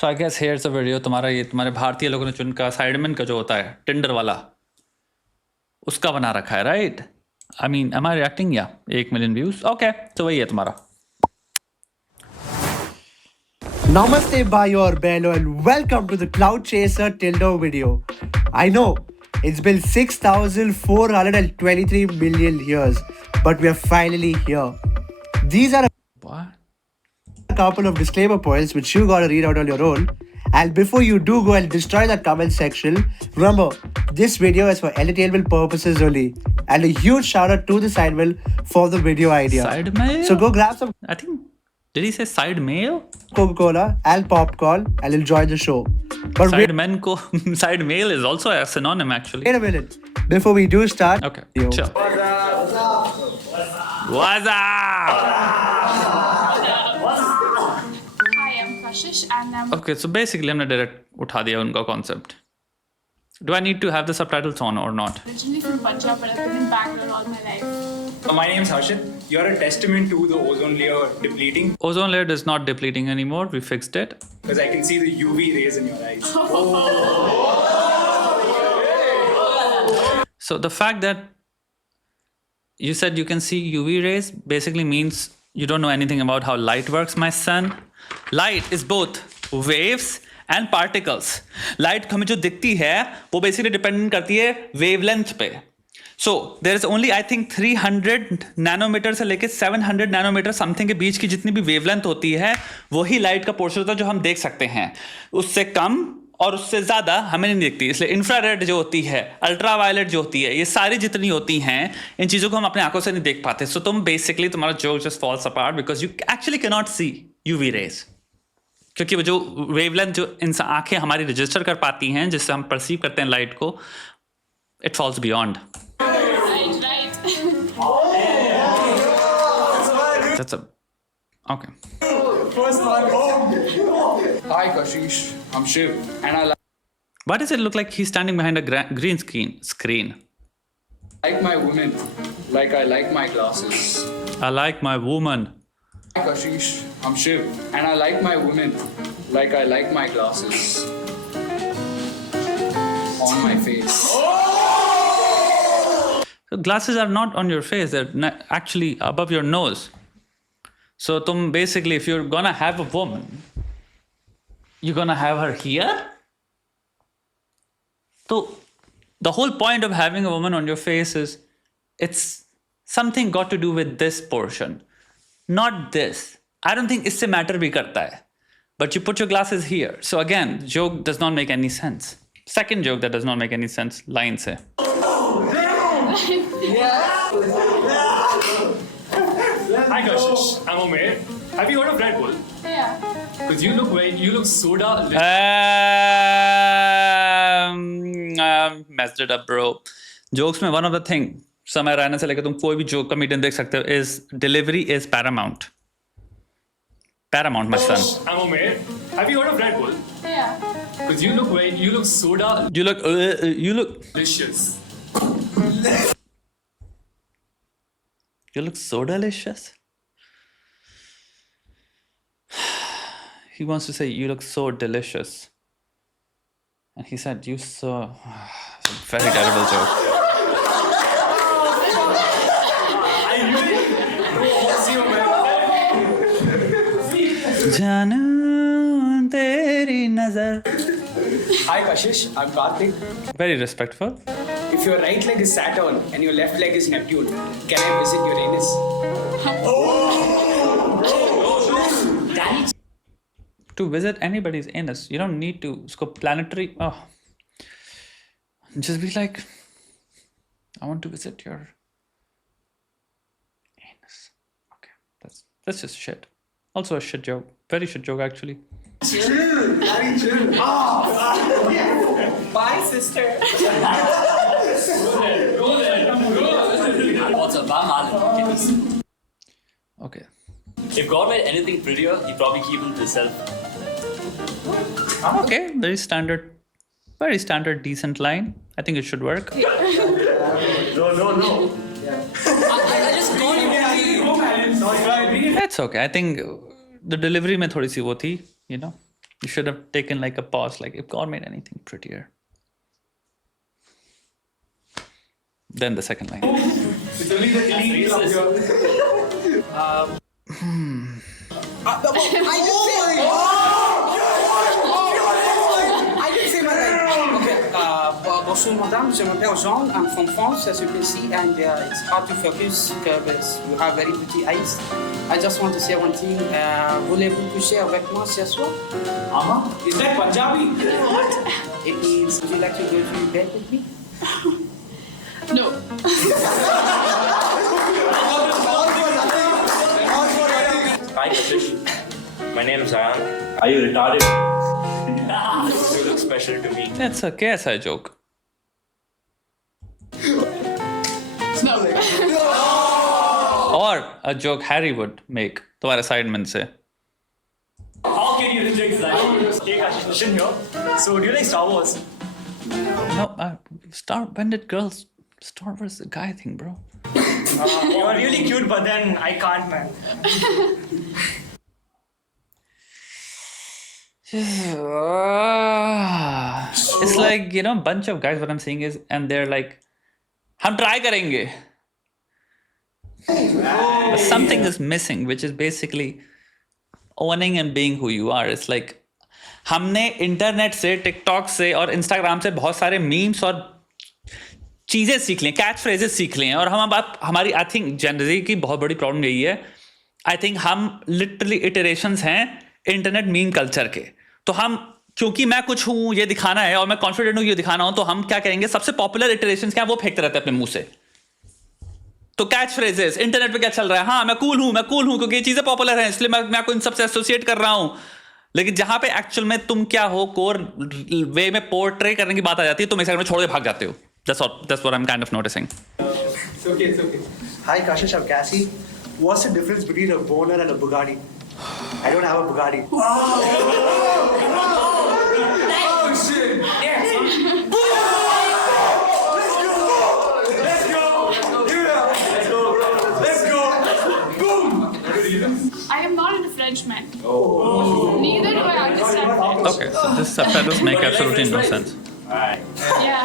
So I guess here's a video तुम्हारे भारतीय लोगों ने चुनका साइडमैन का जो होता है टिंडर वाला उसका बना रखा है right I mean am I reacting या 1 मिलियन व्यूज ओके तो वही है तुम्हारा Namaste Bayo Bello and welcome to the Cloud Chaser Tildo video. I know it's been 6,423 million years, but we are finally here. These are What? a couple of disclaimer points which you gotta read out on your own. And before you do go and destroy that comment section, remember this video is for entertainment purposes only. And a huge shout out to the Sidewell for the video idea. Side mail? So go grab some I think did he say side mail? Coca-Cola and popcorn and enjoy the show. But Side men ko side mail is also a synonym actually. wait a minute. Before we do start, Okay, sure. What's up? Hi, I'm Kashish and I'm Okay, so basically हमने direct उठा दिया उनका concept. Do I need to have the subtitles on or not? originally from Punjab, but I've been in Bangalore all my life. My name is Harshit. You're a testament to the ozone layer depleting Ozone layer is not depleting anymore. We fixed it. because I can see the UV rays in your eyes. So the fact that you said you can see UV rays basically means you don't know anything about how light works, my son. Light is both waves and particles. Light हमें जो दिखती है वो basically depend करती है wavelength पे. So there is only I think 300 nanometre से लेके 700 नैनोमीटर समथिंग के बीच की जितनी भी वेवलेंथ होती है वही लाइट का पोर्शन होता है जो हम देख सकते हैं. उससे कम और उससे ज़्यादा हमें नहीं दिखती. इसलिए इंफ्रारेड जो होती है, अल्ट्रावायलेट जो होती है, ये सारी जितनी होती हैं इन चीज़ों को हम अपने आंखों से नहीं देख पाते. सो तुम बेसिकली तुम्हारा joke just falls apart because you actually can not see UV rays. क्योंकि वो जो वेवलेंथ जो इंसान आंखें हमारी रजिस्टर कर पाती हैं जिससे हम परसीव करते हैं लाइट को, it falls beyond. Right. That's a okay. Hi Kashish, I'm Shiv and I Why does it look like he's standing behind a green screen? like my women like I like my glasses. I like my woman. Hi Kashish, I'm Shiv and I like my women like I like my glasses on my face. So glasses are not on your face; they're actually above your nose. So, basically, if you're gonna have a woman, you're gonna have her here. So, the whole point of having a woman on your face is it's something got to do with this portion, not this. I don't think isse matter bhi karta hai. But you put your glasses here. So again, joke does not make any sense. Second joke that does not make any sense. Line se. Hi Kashish, I'm Omer. Have you heard of Red Bull? Yeah. Because you look soda. Messed it up, bro. Jokes में one of the thing समय रहने से लेकर तुम कोई भी joke comedian देख सकते हो is delivery is paramount. Paramount, my son. I'm Omer. Have you heard of Red Bull? Yeah. Because you look soda You look delicious. You look so delicious. He wants to say you look so delicious. And he said you so very terrible joke. जानू तेरी नजर. Hi Kashish, I'm Karthik. Very respectful. If your right leg is Saturn and your left leg is Neptune, can I visit Uranus? To visit anybody's anus, you don't need to go planetary. Oh, just be like, I want to visit your anus. Okay, that's just shit. Also a shit joke. Very shit joke actually. Bye sister. Okay. If God made anything prettier, he'd probably keep them to himself. Okay, very standard, decent line. I think it should work. I just got you. That's okay. I think the delivery में थोड़ी सी वो थी, you know. You should have taken like a pause, like if God made anything prettier. Then the second line. It's only the elite club here. I didn't say my name. Okay, bonjour madame, je m'appelle Jean, I'm from France as you can see, and it's hard to focus because you have very pretty eyes. I just want to say one thing, voulez-vous coucher avec moi ce soir? Is that Punjabi? It means, would you like to go to bed with me? No. Hi, Kashish. My name is Ayan. Are you retarded? You look special to me. That's a कैसा joke? No. Or a joke Harry would make तुम्हारे assignment से. How can you reject that? Hey, Kashish, listen here. So, do you like Star Wars? No, when did girls Star Wars the guy thing, bro? You are really cute, but then I can't, man. It's like, you know, bunch of guys, what I'm saying is, and they're like, हम try करेंगे. But something is missing, which is basically owning and being who you are. It's like, हमने internet से, TikTok से और Instagram से बहुत सारे memes और चीज़ें सीख ली, कैच फ्रेजेस सीख लिए हैं, और हम बात हमारी आई थिंक जनरली की बहुत बड़ी प्रॉब्लम यही है. आई थिंक हम लिटरली इटरेशंस हैं इंटरनेट मीम कल्चर के. तो हम, क्योंकि मैं कुछ हूँ ये दिखाना है और मैं कॉन्फिडेंट हूँ ये दिखाना हूँ, तो हम क्या करेंगे, सबसे पॉपुलर इटरेशंस क्या है वो फेंकते रहते हैं अपने मुंह से. तो कैच फ्रेजेस इंटरनेट पे क्या चल रहा है, हाँ मैं कूल हूँ क्योंकि ये चीज़ें पॉपुलर हैं इसलिए मैं आपको इन सबसे एसोसिएट कर रहा हूँ. लेकिन जहां पे एक्चुअल में तुम क्या हो, कोर वे में पोर्ट्रे करने की बात आ जाती है, तुम इस में छोड़ के भाग जाते हो. That's what I'm kind of noticing. It's okay. Hi, Kashish, I'm Cassie. What's the difference between a boner and a Bugatti? I don't have a Bugatti. I am not into Frenchman. Neither do I understand French. Okay, so this subtitles make absolutely no sense. Alright. Yeah.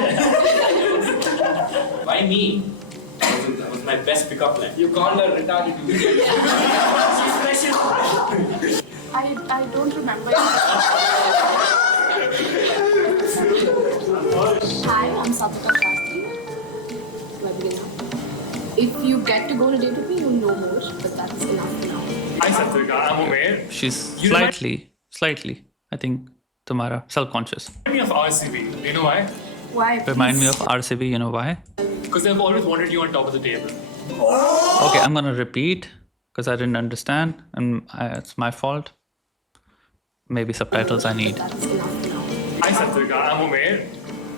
Why me? That was my best pickup line. You called her retarded. I don't remember. Hi, I'm Satvika Shastri. My beginner. If you get to go on a date with me, you'll know more, but that's enough for now. Hi, Satvika. I'm Umair. She's slightly, I think, तुम्हारा self-conscious. Remind me of RCB. Do you know why? Why? Remind me please? of RCB, you know why? Because I've always wanted you on top of the table. Okay, I'm gonna repeat because I didn't understand and it's my fault. Maybe subtitles I need. That's enough for now. Hi, Satvika. I'm Umair.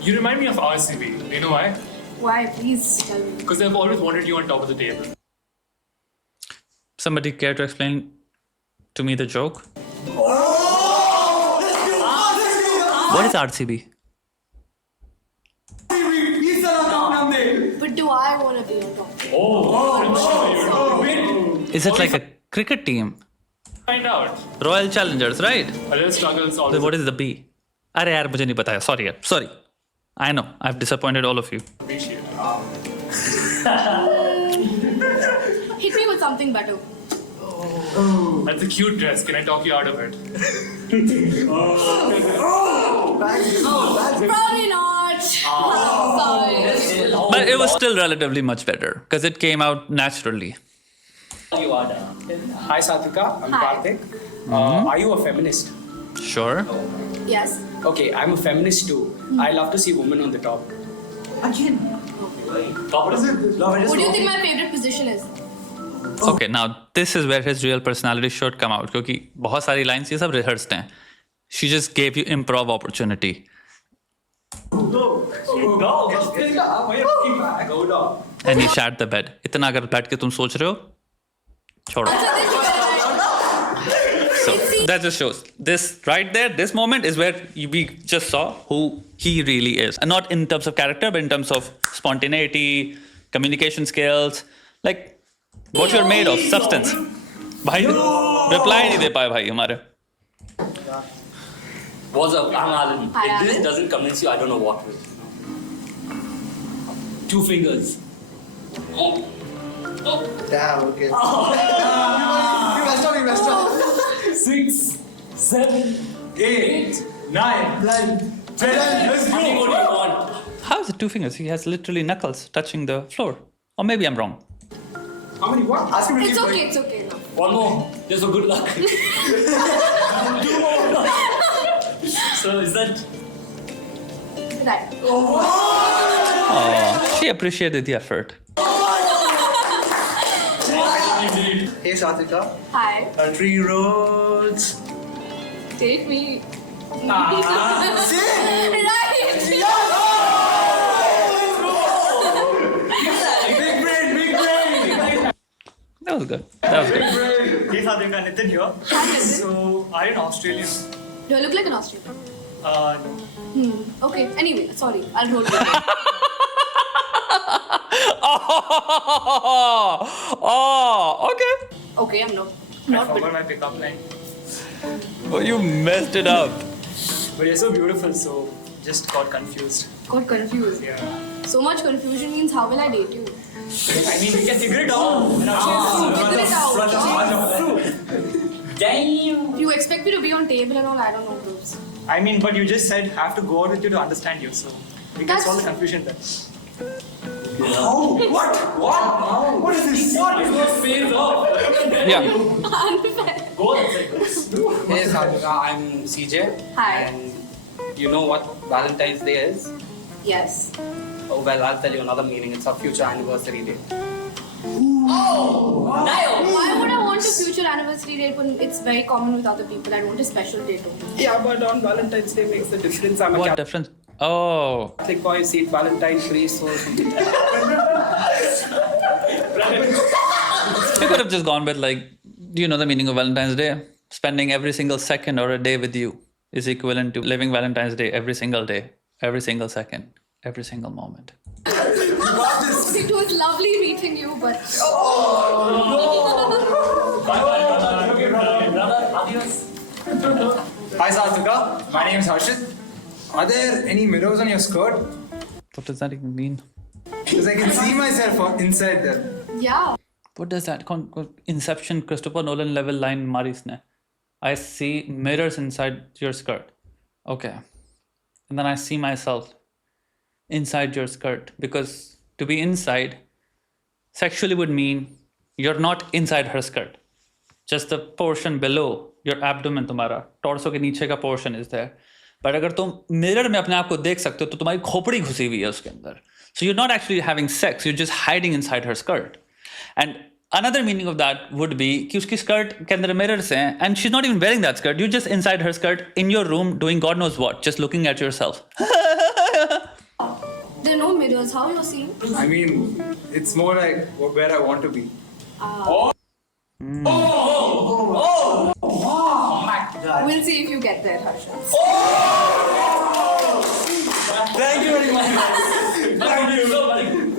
You remind me of RCB. Do you know why? Why? Please tell me. Because I've always wanted you on top of the table. Somebody care to explain to me the joke? What is RCB? But do I want to be on top? I'm sure you're going to win. Is it like a cricket team? Find out. Royal Challengers, right? A little struggles So always what is the B? अरे यार मुझे नहीं पता है. Sorry यार. Sorry. I know. I've disappointed all of you. appreciated. Hit me with something better. That's a cute dress. Can I talk you out of it? Probably not. Sorry. But it was still relatively much better because it came out naturally. Hi Satvika, I'm Hi. Karthik. Are you a feminist? Sure. Yes. Okay, I'm a feminist too. I love to see women on the top. What do you think my favorite position is? Okay, now this is where his real personality should come out क्योंकि बहुत सारी lines ये सब rehearsed हैं. She just gave you improv opportunity. And he shat the bed. इतना अगर बैठ के तुम सोच रहे हो, छोड़ो. So that just shows this right there. This moment is where we just saw who he really is, and not in terms of character, but in terms of spontaneity, communication skills, like what you're made of, substance. भाई reply नहीं दे पाए भाई हमारे. What's up? I'm Alan. Hi, If this Alan. doesn't convince you, I don't know what will. 2 fingers. Damn, okay. You messed up. 6, 7, 8, 9, 10. Let's What do you go. want? How is it 2 fingers? He has literally knuckles touching the floor. Or maybe I'm wrong. How many what? Ask him to It's keep okay, going. it's okay now. One more. Just for good luck. 2 more. So is that? Right. Oh, she appreciated the effort. Hey, Satvika. Hi. A tree rolls. Take me. Sit. Right. That was good. That was good. Hey Satvika, Nitin here. Hi, Nitin. So, are you an Australian? Do I look like an Australian? No. Okay. Anyway, sorry. I'll roll with it. Oh, okay. Okay, I'm not. I Not forgot but my pickup line. Oh, you messed it up. But you're so beautiful, so just got confused. got confused. Yeah. So much confusion means how will I date you? I mean, we can figure it out. Figure it out. Damn. You expect me to be on table and all? I don't know, groups. I mean, but you just said have to go out with you to understand you, so we can That's- solve the confusion then. What is this? Yeah. Unfair. Hey Satvika, I'm CJ. Hi. And you know what Valentine's Day is? Yes. Oh well, I'll tell you another meaning. It's our future anniversary day. Why would I want a future anniversary date when it's very common with other people? I want a special date only. Yeah, but on Valentine's Day makes a difference. I'm a What difference? Oh. Catholic boy, St. Valentine Free, so something. You could have just gone with like, do you know the meaning of Valentine's Day? Spending every single second or a day with you is equivalent to living Valentine's Day every single day, every single second, every single moment. It was lovely meeting you, but Hi Satvika, my name is Harshit. Are there any mirrors on your skirt? What does that even mean? Because I can see myself inside them. yeah. What does that Inception Christopher Nolan level line marisne? I see mirrors inside your skirt. Okay. And then I see myself inside your skirt because to be inside sexually would mean you're not inside her skirt. Just the portion below your abdomen तुम्हारा torso के नीचे का portion is there. But अगर तुम mirror में अपने आप को देख सकते हो तो तुम्हारी खोपड़ी घुसी हुई है उसके अंदर. So you're not actually having sex, you're just hiding inside her skirt. And another meaning of that would be कि उसकी skirt के अंदर mirrors हैं and she's not even wearing that skirt. You're just inside her skirt in your room doing God knows what, just looking at yourself. There are no mirrors. How you're seeing? I mean, it's more like where I want to be. We'll see if you get there, Harsha. Thank you very much.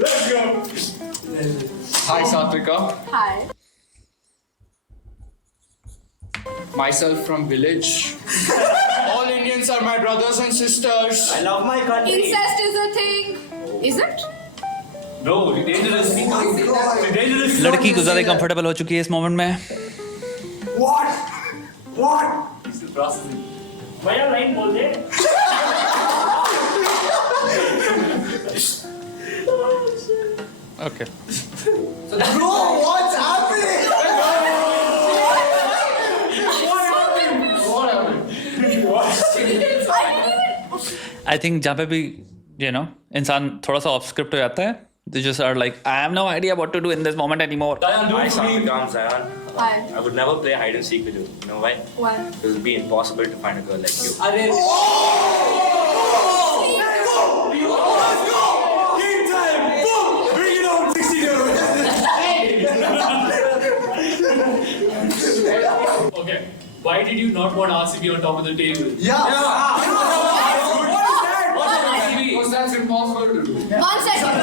Let's go. Hi Satvika. Hi. Myself from village. All Indians are my brothers and sisters. I love my country. Incest is a thing. Is it? No, dangerous. Dangerous. लड़की को ज़्यादा comfortable हो चुकी है इस moment में. Still processing. भैया line बोल दे. Okay. I think जहाँ पे भी इंसान थोड़ा सा off script हो जाता है, they just are like, I have no idea what to do in this moment anymore. Hi, Satvika, I'm Zayan. Hi. I would never play hide and seek with you. You know why? Why? It would be impossible to find a girl like you. Okay. Why did you not want RCB on top of the table? That's impossible to do. One second.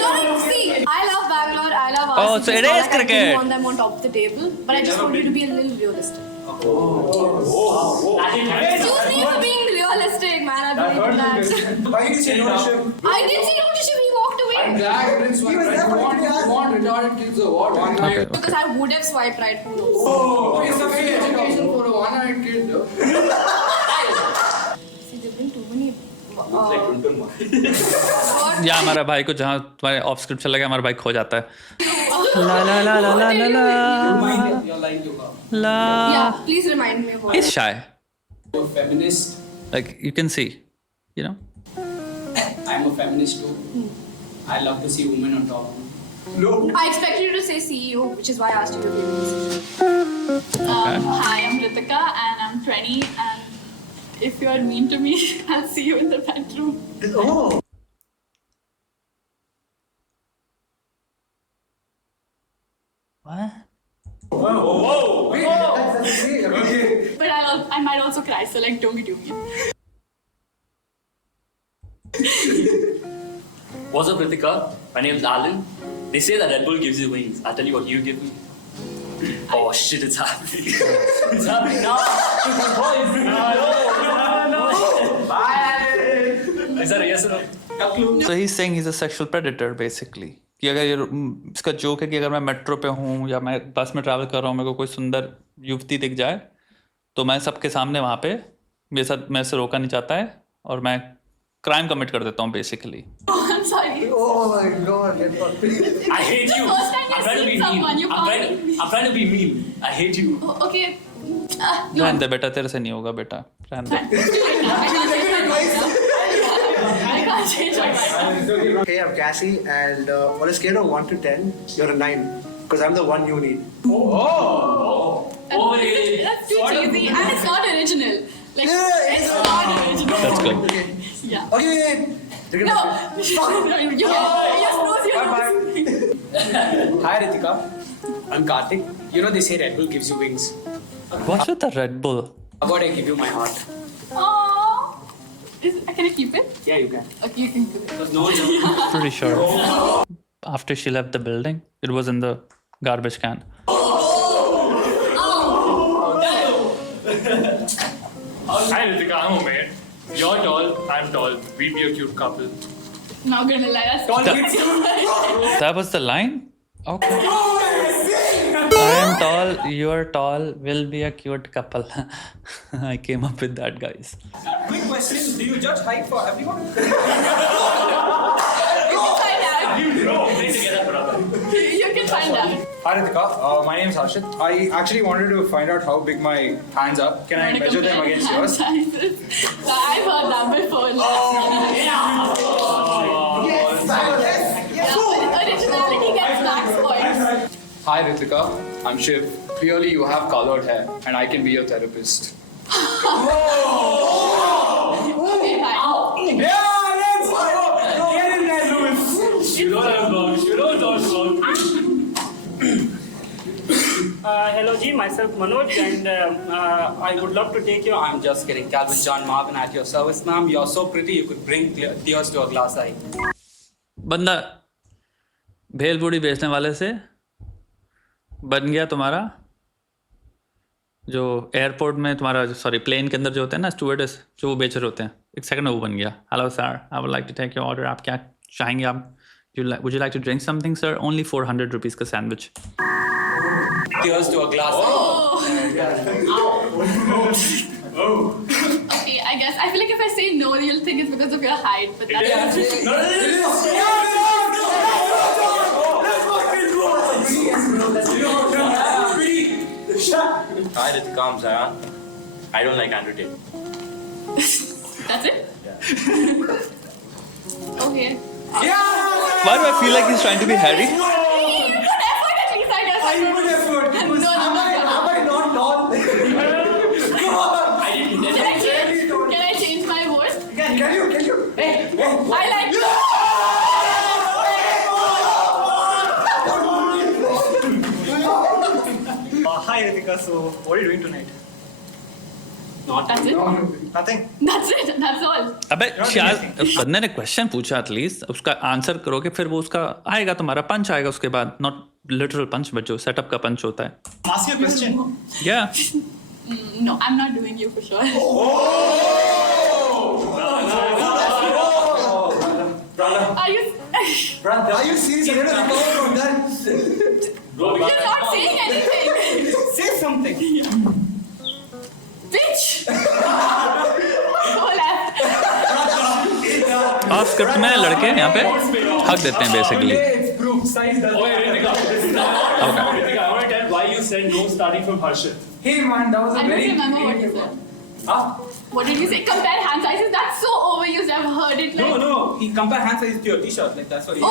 Don't see. I love Bangalore. I love Oh, RCB. so it It's not is like I cricket. didn't want them on top of the table, but I just want you to be a little realistic. That is relax. Why did you say no to Shiv? I didn't say no to Shiv, he walked away. I'm glad you didn't swipe right. You want retarded kids or what? Okay. Because I would have swiped right, who knows? Oh, it's a free education for a one-eyed kid. though. See, there have been too many. Like Tuntun Mar. What? या हमारा भाई को जहाँ तुम्हारे of script चला गया हमारा भाई खो जाता है ला ला ला ला ला ला ला You're lying, Yoga. La Yeah, please remind me of what. he's shy You're a feminist. like you can see you know I'm a feminist too. I love to see women on top. No. I expected you to say CEO, which is why I asked you to give me this. Hi, I'm Ritika and I'm 20 and if you are mean to me, I'll see you in the bedroom. what But I might also cry, so like don't be too mean. What's up, Ritika? My name's Alan. They say that Red Bull gives you wings. I'll tell you what you give me. Oh shit, it's happening. It's happening now. Boys. No. Bye, Alan. Is that a yes or no? so he's saying he's a sexual predator basically कि अगर ये इसका joke है कि अगर मैं metro पे हूँ या मैं बस में ट्रैवल कर रहा हूँ मेरे को कोई सुंदर युवती दिख जाए तो मैं सबके सामने वहाँ पे मेरे साथ मेरे से रोका नहीं जाता है और मैं क्राइम कमिट कर देता हूँ basically Oh, I'm sorry. Oh my god. I hate you. First time I'm you've trying to be seen mean. someone, you I'm trying to be mean. I hate you. Oh, okay. No. रहने दे बेटा तेरे से नहीं होगा बेटा रहने दे I can't change my mind. Hey, I'm Cassie, and on a scale of 1 to 10, you're a 9. Because I'm the one you need. Overrated. That's too cheesy and it's not original. Like, it's not original. that's good Yeah. Okay. No. You're snooze, you're snooze. Hi, Ritika. I'm Karthik. You know they say Red Bull gives you wings. what's with the Red Bull How about I give you my heart? Aww. Can I keep it? Yeah, you can. Okay, you can keep it. There's no one. pretty sure after she left the building it was in the garbage can Hi, Ritika. I'm Umair. You're tall. I'm tall. We'd be a cute couple. Not gonna lie, that's Tall kids. that was the line okay I am tall you are tall we'll be a cute couple I came up with that guys Quick question: do you judge height for everyone? find out. Play together, brother. You can find out. Hi, Ritika. My name's Harshit. I actually wanted to find out how big my hands are. Can I Wanna measure them compare against hand yours? sizes? I've heard that before. Yeah, originality gets max points. Hi, Ritika. I'm Shiv. Clearly, you have colored hair, and I can be your therapist. Okay, fine. You know that works. You know that works. Hello Ji, myself Manoj and I would love to take you. I'm just kidding. Calvin John Marvin at your service, ma'am. You're so pretty, you could bring tears to a glass eye. बंदा भेलपूरी बेचने वाले से बन गया तुम्हारा जो airport में तुम्हारा सॉरी प्लेन के अंदर जो होते हैं ना स्टूवर्डेस जो वो बेच रहे होते हैं एक सेकंड में वो बन गया hello sir I would like to take your order आप क्या चाहेंगे आप would you like to drink something sir only 400 rupees का sandwich Tears to a glass eye. Okay, I guess. I feel like if I say no, you'll think it's because of your height, but that's Hi, Ritika. I'm Zayan. I don't like Andrew Tate. That's it? Okay. Why do I feel like he's trying to be Harry? You put effort at least, I guess. I put effort. No, Am I not tall? Can I change my voice? Can you? I like you. Hi Ritika, so what are you doing tonight? That's it? Nothing. That's it. That's all. अबे शायद बंदे ने question पूछा at least उसका answer करोगे फिर वो उसका आएगा तुम्हारा पंच आएगा उसके बाद नॉट लिटरल पंच बट जो सेटअप का पंच होता है Ask you a question. या No, I'm not doing you for sure. Brother. Are you serious? I don't know from that. Bro, we You're not saying anything. Say something. Bitch. Go left. Of script में लड़के यहाँ पे हक देते हैं basically. It's proof. Size doesn't Okay, Ritika. Ritika, I want to tell why you said no starting from Harshit. Hey man, that was I a don't very. remember what you said. Huh? What did you say? Compare hand sizes? That's so overused. I've heard it like. No. He compared hand size to your t-shirt. Like that's what he. Oh!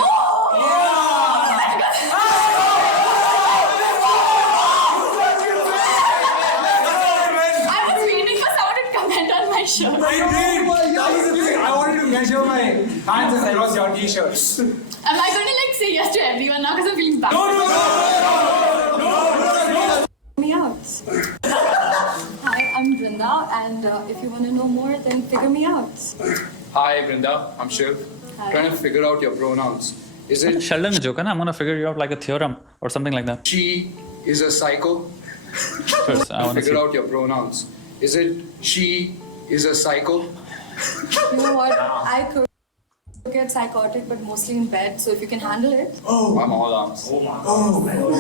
I was waiting for someone to comment on my shirt. I did. That was the thing. I wanted to measure my hands across your t-shirts. Am I going to like say yes to everyone now because I'm feeling bad? No. Me out. Hi, I'm Brinda, and if you want to know more, then figure me out. Hi, Brinda. I'm Shiv. Hi. Trying to figure out your pronouns. Is it Sheldon ने जो कहा ना, I'm gonna figure you out like a theorem or something like that. she is a psycho? First, I wanna Figure see. out your pronouns. Is it she is a psycho? You know what? I could get psychotic, but mostly in bed. So if you can handle it, I'm all arms. What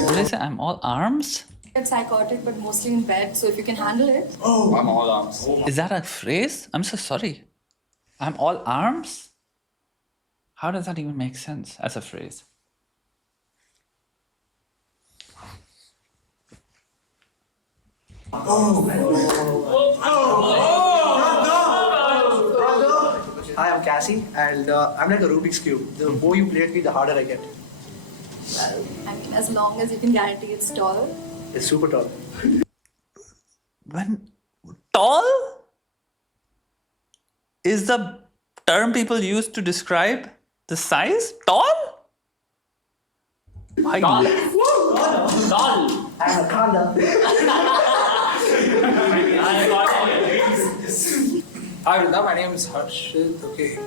did I say? I'm all arms? get psychotic, but mostly in bed. So if you can handle it, I'm all arms. Is that a phrase? I'm so sorry. I'm all arms? How does that even make sense as a phrase? Hi, I'm Cassie, and I'm like a Rubik's Cube. The more you play it, the harder I get. I mean, as long as you can guarantee it's tall. It's super tall. When tall is the term people use to describe the size? Tall? I Tall. Anaconda. Hi, Vrinda. My name is Harshit. Okay.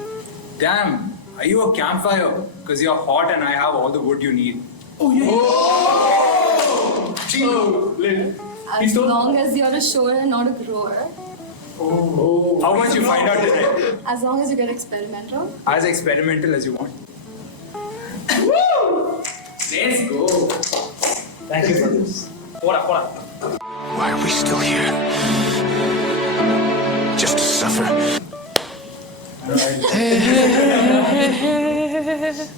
Damn. Are you a campfire? Because you're hot and I have all the wood you need. As long as you're a shower and not a grower. How much you find out today? As long as you get experimental. As experimental as you want. Let's go. Thank you, brothers. Hold up. Why are we still here? Just to suffer.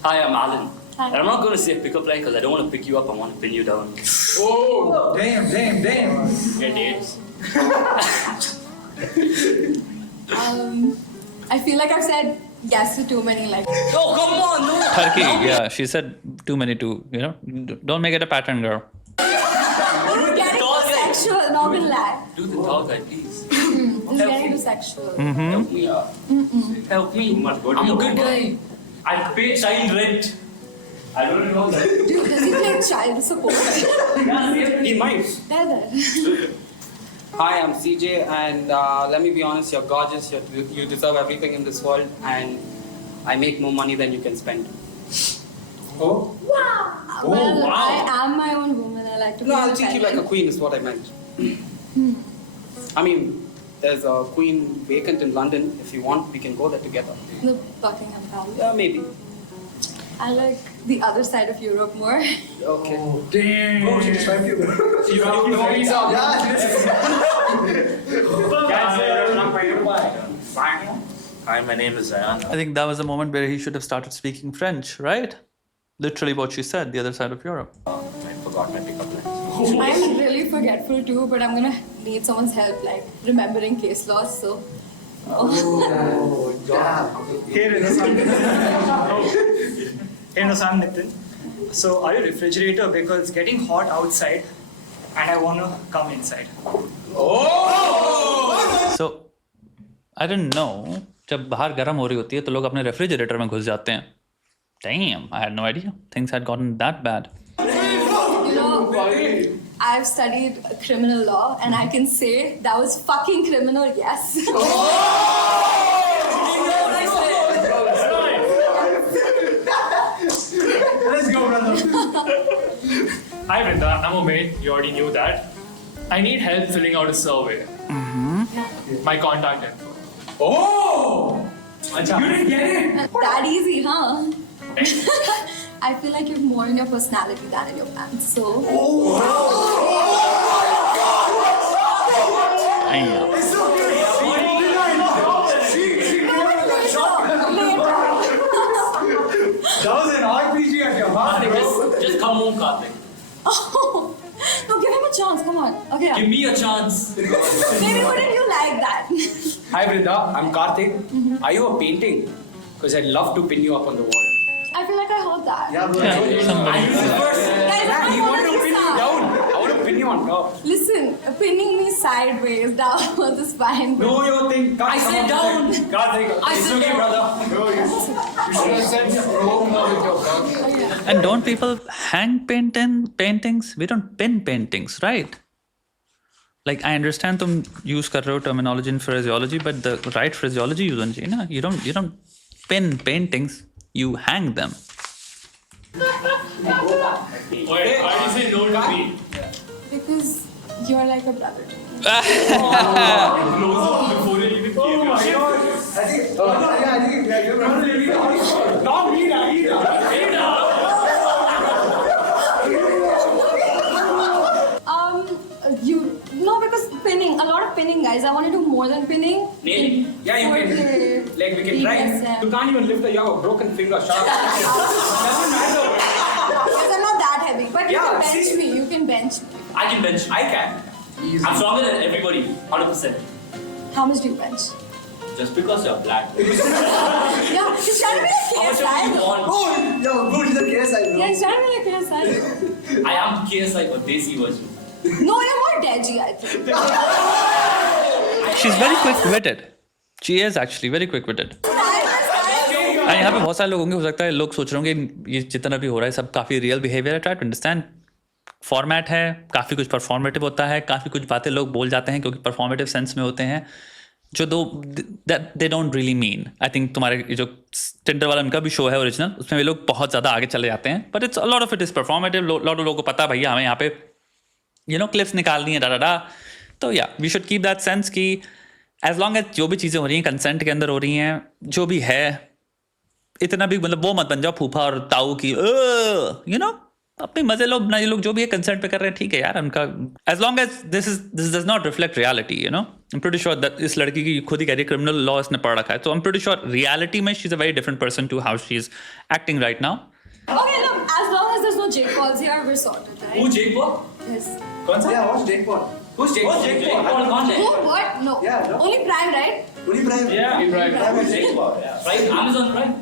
Hi, I'm Alan. Hi. And I'm not going to say pick up line because I don't want to pick you up. I want to pin you down. Oh, damn. Get dates. I feel like I've said yes to too many. Like, Oh, come on, no. Turkey, yeah, she said too many too, don't make it a pattern, girl. it's getting Tall too guy. sexual. Not gonna lie. Do the tall guy, please. It's getting too sexual. Help me. Help me. I'm a good guy. I pay child rent. I don't know that. Dude, does he play child support? He might. There. Hi, I'm CJ, and let me be honest, you're gorgeous. You deserve everything in this world, and I make more money than you can spend. Oh. Well, wow. I am my own woman. I like to be No, I'll treat you like a independent. queen, is what I meant. I mean, there's a queen vacant in London. If you want, we can go there together. The Buckingham Palace. Yeah, maybe. I like the other side of Europe more. Okay. Damn. Oh, she described you. You know he's up. Hi, my name is Zayan. I think that was the moment where he should have started speaking French, right? Literally what she said, the other side of Europe. I forgot my pickup line. I'm really forgetful too, but I'm gonna need someone's help, like remembering case laws. So, Hey, Nasan Nitin. So, are you a refrigerator? Because it's getting hot outside and I want to come inside. So, I didn't know, जब बाहर गर्म हो रही होती है तो लोग अपने रेफ्रिजरेटर में घुस जाते हैं. Damn, I had no idea. Things had gotten that bad. you know, I've studied criminal law, and I can say that was fucking criminal. Yes. Let's go, brother. Hi, Vrinda. I'm Umaid. You already knew that. I need help filling out a survey. My contact info. Oh! You didn't get it? That easy, huh? I feel like you have more in your personality than in your pants. So. That was an RPG at your heart. Just come home, Karthik. Oh, no, give him a chance. Come on. Okay. Give me a chance. Maybe wouldn't you like that? Hi Vrinda, I'm Karthik. Are you a painting? Because I'd love to pin you up on the wall. I feel like I heard that. Yeah, bro. Somebody. Guys, I'm He not wanted to gonna pin you sound. down. I want to pin you on top. Listen, pinning me sideways down on the spine. No, your thing. I said down. Karthik, I it's said okay, down. brother. No, you should have said roll with your brother. And don't people hang paintings? We don't pin paintings, right? Like I understand तुम use कर रहे हो terminology in phraseology, but the right phraseology use होनी चाहिए ना. You don't pin paintings. You hang them. Wait, why do you say no to me? Because you're like a brother to me. Before you even came here. I think you're Not me, Nagina. No, because pinning, a lot of pinning, guys. I want to do more than pinning. Nail. Yeah, you can. Like we can try. You can't even lift you have a broken finger. Sharp. Doesn't matter. Because I'm not that heavy. But you Yeah, can bench see? me. You can bench me. I can bench. I can. I'm stronger than everybody. 100%. How much do you bench? Just because you're black. Yeah, he's trying to be How like much KSI. do you want? Oh, yo, bro, he's a KSI, bro. Yeah, he's trying to be like KSI. I am KSI or Desi version. No, you're more deadgy, I think. She's very quick-witted. She is actually very quick-witted. यहाँ पे बहुत सारे लोग होंगे, हो सकता है लोग सोच रहे होंगे ये जितना भी हो रहा है सब काफ़ी रियल बिहेवियर है. ट्राई टू अंडरस्टैंड फॉर्मेट है, काफ़ी कुछ परफॉर्मेटिव होता है, काफ़ी कुछ बातें लोग बोल जाते हैं क्योंकि परफॉर्मेटिव सेंस में होते हैं जो they don't really mean. I think तुम्हारे जो टिंडर वाला उनका भी शो है ओरिजिनल, उसमें भी लोग बहुत ज़्यादा आगे चले जाते हैं. But it's lot of it is performative. Lot of लोगों को पता भैया हमें यहाँ पे क्लिप्स निकालनी है डा. तो या we should keep that sense कि एज लॉन्ग एज जो भी चीज़ें हो रही हैं कंसेंट के अंदर हो रही हैं, जो भी है इतना भी मतलब वो मत बन जाओ फूफा और ताऊ की अपने मजे लो ना. ये लोग जो भी है कंसेंट पे कर रहे हैं ठीक है यार उनका, as long as this does not reflect reality. I am pretty sure that इस लड़की की खुद ही कह रही है क्रिमिनल लॉ इसने पढ़ रखा है. तो I am pretty sure reality में she is a very different person to how she is acting right now. Okay, look, as long as there's no Jake Pauls here, we're sorted, right? Who Jake Paul? Yes. Yeah, watch Jake Paul. Who's Jake? Jake Paul content. Who? What? No. Yeah, no. Only Prime, right? Only Prime. Yeah, Prime and Jake Paul. Right? Amazon Prime.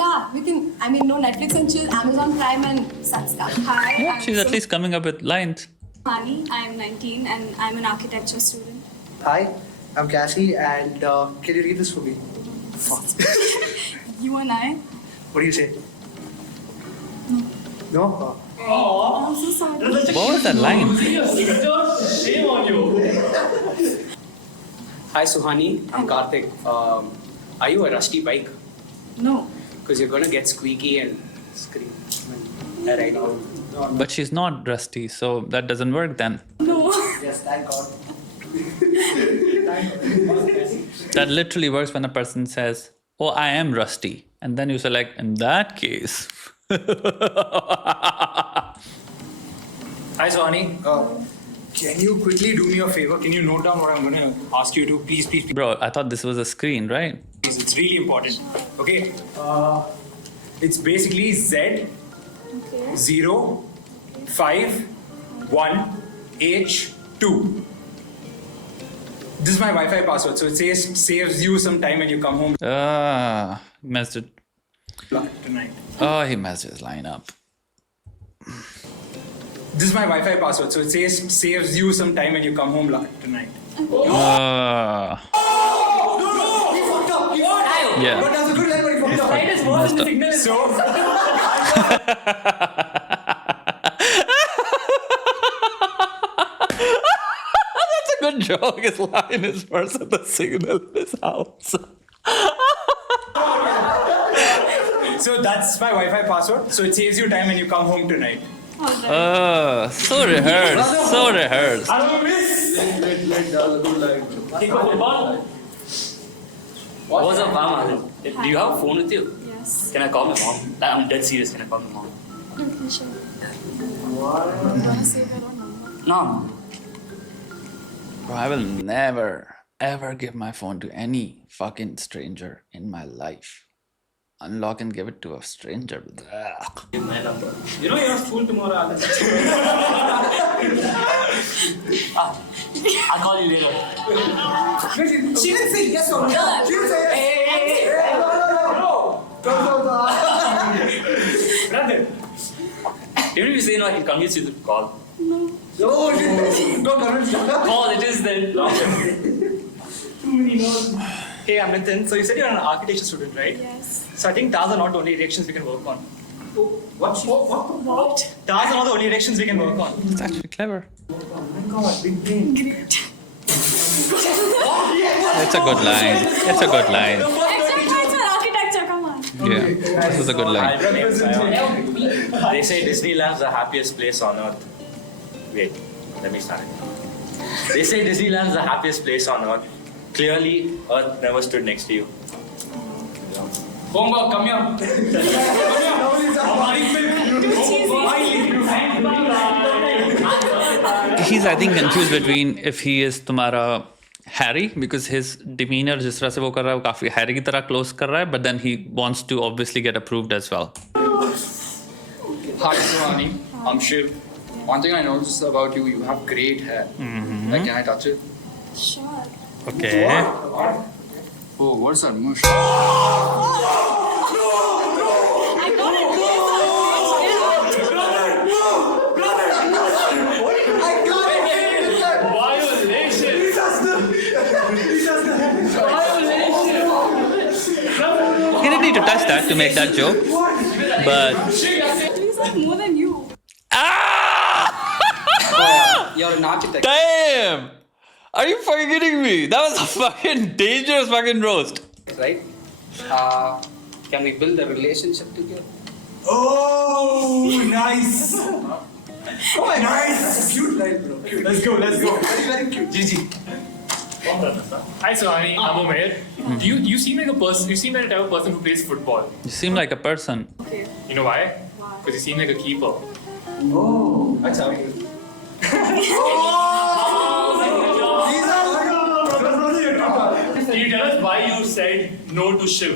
Yeah, we can. I mean, no Netflix and chill, Amazon Prime and Subscribe. Hi, Yeah, I'm she's at least coming up with lines. Hani. I'm 19 and I'm an architecture student. Hi, I'm Cassie, and can you read this for me? You and I. What do you say? No? I'm so sorry. What was that line? Shame on you. Hi Suhani, I'm Karthik. Are you a rusty bike? No. Because you're gonna get squeaky and scream. Right now. But she's not rusty, so that doesn't work then. No. Yes, thank God. That literally works when a person says, "Oh, I am rusty," and then you say, like, in that case. Hi, Swani. Can you quickly do me a favor? Can you note down what I'm going to ask you to? Please, please, please. Bro, I thought this was a screen, right? It's really important. Okay. It's basically Z Okay. 0 5 1 H 2. This is my Wi-Fi password, so it saves you some time when you come home Messed it. tonight. Oh, he messed his line up. This is my Wi-Fi password, so it saves you some time when you come home tonight. Yeah. But that's a good line, but he fucked up. Right is worse than the signal is. So That's a good joke. His line is worse than the signal in his house. So that's my Wi-Fi password, so it saves you time when you come home tonight. So rehearsed. So rehearsed. I don't miss. What's up, Mama? Do you have a phone with you? Yeah. Yes. Can I call my mom? I'm dead serious. Can I call my mom? Okay, sure. Wanna save your own number? No. Bro, I will never, ever give my phone to any fucking stranger in my life. Unlock and give it to a stranger. Ugh. Give my number. You know you're school tomorrow, Alan. I'll call you later. She didn't say yes or no. She didn't say yes. Brother. Even if you say no, I can convince you to call. No, she didn't. Don't convince her. Call, it is then. Hey, I'm Nitin. So you said you're an architecture student, right? Yes. So I think TARs are not the only directions we can work on. What? TARs are not the only directions we can work on. It's actually clever. Great. It's a good line. It's a good line. Extra points for architecture, come on. Yeah, this is a good line. They say Disneyland's the happiest place on earth. Wait, let me start it. They say Disneyland's the happiest place on earth. Clearly, Earth never stood next to you. Bomba, come here. He's, I think, confused between if he is तुम्हारा Harry, because his demeanor जिस तरह से वो कर रहा है वो काफी Harry की तरह close कर रहा है, but then he wants to obviously get approved as well. Hi, Suhani. I'm Shiv. One thing I noticed about you, you have great hair. Like, can I touch it? Sure. Okay. Oh, what's that mush? I got it. He didn't need to touch that to make that joke, but He's like more than you. You're an architect. damn! Are you fucking kidding me? That was a fucking dangerous fucking roast. Right? Can we build a relationship together? Oh, nice. Oh my nice. That's a cute line, bro. Let's go. Very, very cute. GG. Hi, Suhani. I'm Umair. You seem like a person. You seem like the type of person who plays football. You seem like a person. Okay. You know why? Why? Because you seem like a keeper. Oh, that's how cute. Can you tell us why you said no to Shiv?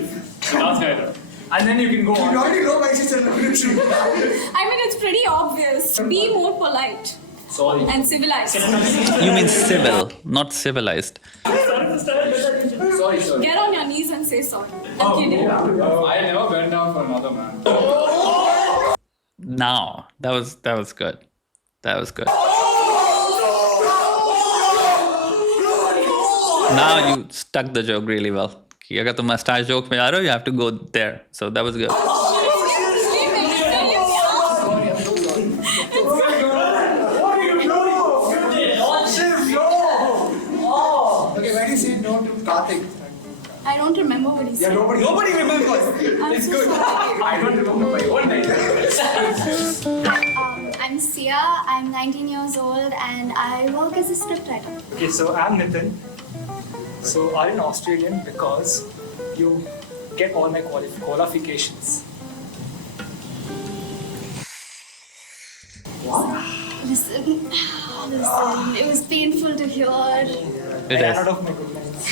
The last guy there. And then you can go on. You already know my sister. I mean, it's pretty obvious. Be more polite. Sorry. And civilized. You mean civil, not civilized. Sorry. Get on your knees and say sorry. I'm kidding. I never went down for another man. Now, that was good. That was good. Now you stuck the joke really well. कि अगर तुम mustache joke में आ रहे हो, you have to go there. So that was good. Okay, why do you say no to Karthik? I don't remember what he Yeah, said. nobody remembers. I'm so sorry. I don't remember my own name. I'm Sia, I'm 19 years old and I work as a scriptwriter. Okay, so I'm Nitin. So I'm an Australian because you get all my qualifications. Listen, it was painful to hear. It I is. ran out of my good lines.